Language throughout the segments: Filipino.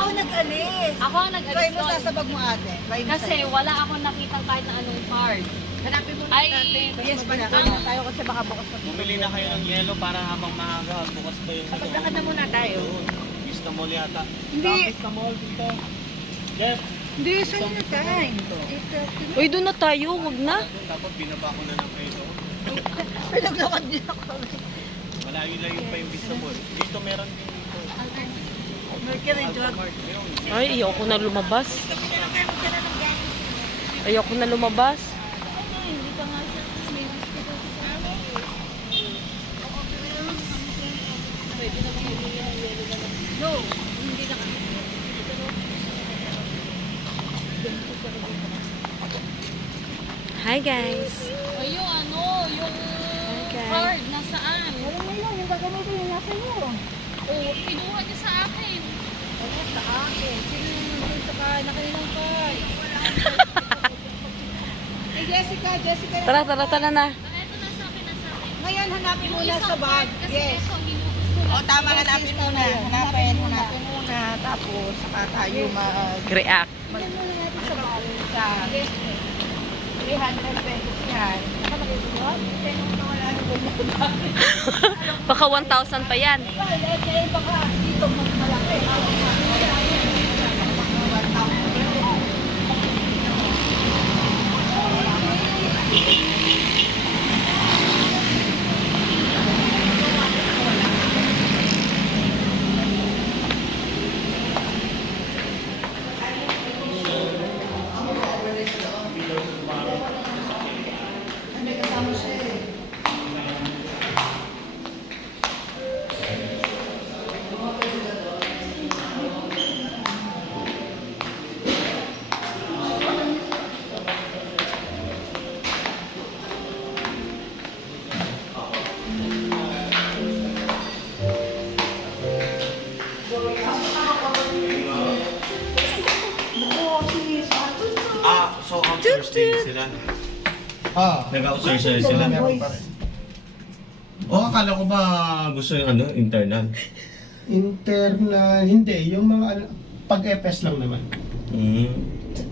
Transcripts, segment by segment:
Ikaw nag-alis. Ako ang Try nag-alis mo doon. sasabag mo ate. Try mo Kasi sa'yo. wala akong nakitang kahit na anong card. Hanapin mo Ay, natin. Yes, ang- panito na tayo kasi baka bukas pa. Bumili na kayo ng yelo para habang maaga. Bukas pa yung Maglakad na muna tayo. Vista Mall yata. Hindi. Vista Mall dito. Jeff, Hindi, saan na tayo? Uy, doon na tayo. Wag na. dapat binaba ko na ng kayo. Pinaglakad niya ako. Malayo-layo pa yung Vista Mall. Dito meron din dito. Mercury drug. Alphamart. Ayun. Ay, ayoko na lumabas. Ayoko na lumabas. No, hindi na kami. Hi, guys. Ay, yung ano, yung Okay. card, nasaan? Wala na yun, yung gagamitin yung nasa iyo. Oo, kinuha niya sa akin. Wala sa akin. Sino yung nandun sa nakalinang card? Eh, Jessica. Tara na. Ah, eto, nasa akin. Ngayon, hanapin Yung muna isang sa bag. card, kasi Yes. ito, ginugusto ko. O, tama, hanapin muna. Hanapin muna. Tapos, saka tayo React. Magmula natin sa bag. Sa 300 pesos yan. Saka mag-isulot. Tenong na wala na ganyan. Baka 1,000 pa yan. Baka dito mas malaki. So outsourcing sila. Nag-outsource sila. Akala ko ba gusto yung internal? Internal, hindi. Yung mga pag-EPS lang naman.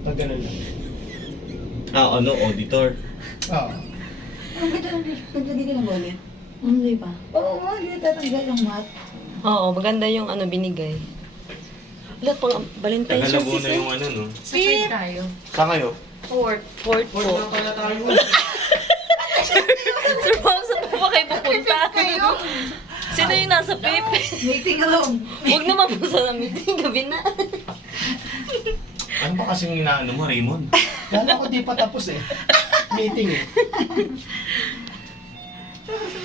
Pag ganun lang. Auditor. Oo. Ang ganda ng naglagay ka ng wallet. Hindi pa. Oo, hindi tatanggal yung mat. Oo, maganda yung binigay. Wala pang Valentine's Tagalabo yung na yung no? Pip! Saan kayo? Fort po. pala tayo. Sir Bob, saan po ba kayo pupunta? Kayo? Sino yung nasa PIP? Meeting alone. Huwag naman po sa meeting. Gabi na. Ano ba kasing inaano mo, Raymond? Lala ko di pa tapos eh. Meeting eh.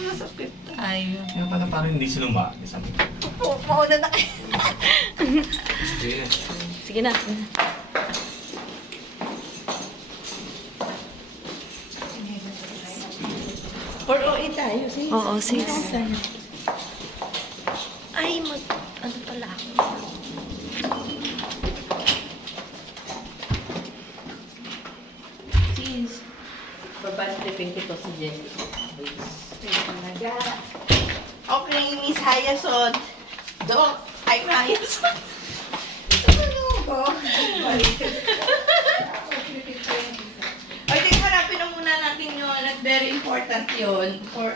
Nasa pip tayo. Kaya pala parang hindi sila umaakit. Mauna na kayo. Sige. Sige na. Or OA tayo, sis. Oo, sis. Ay, ano pala ako? Sis. Babas-tripping ko si Jessie. Talaga. Okay, Miss Hayason. Dok, ay Hayason. Ano ko? Okay, hanapin na muna natin yun. At very important yun. For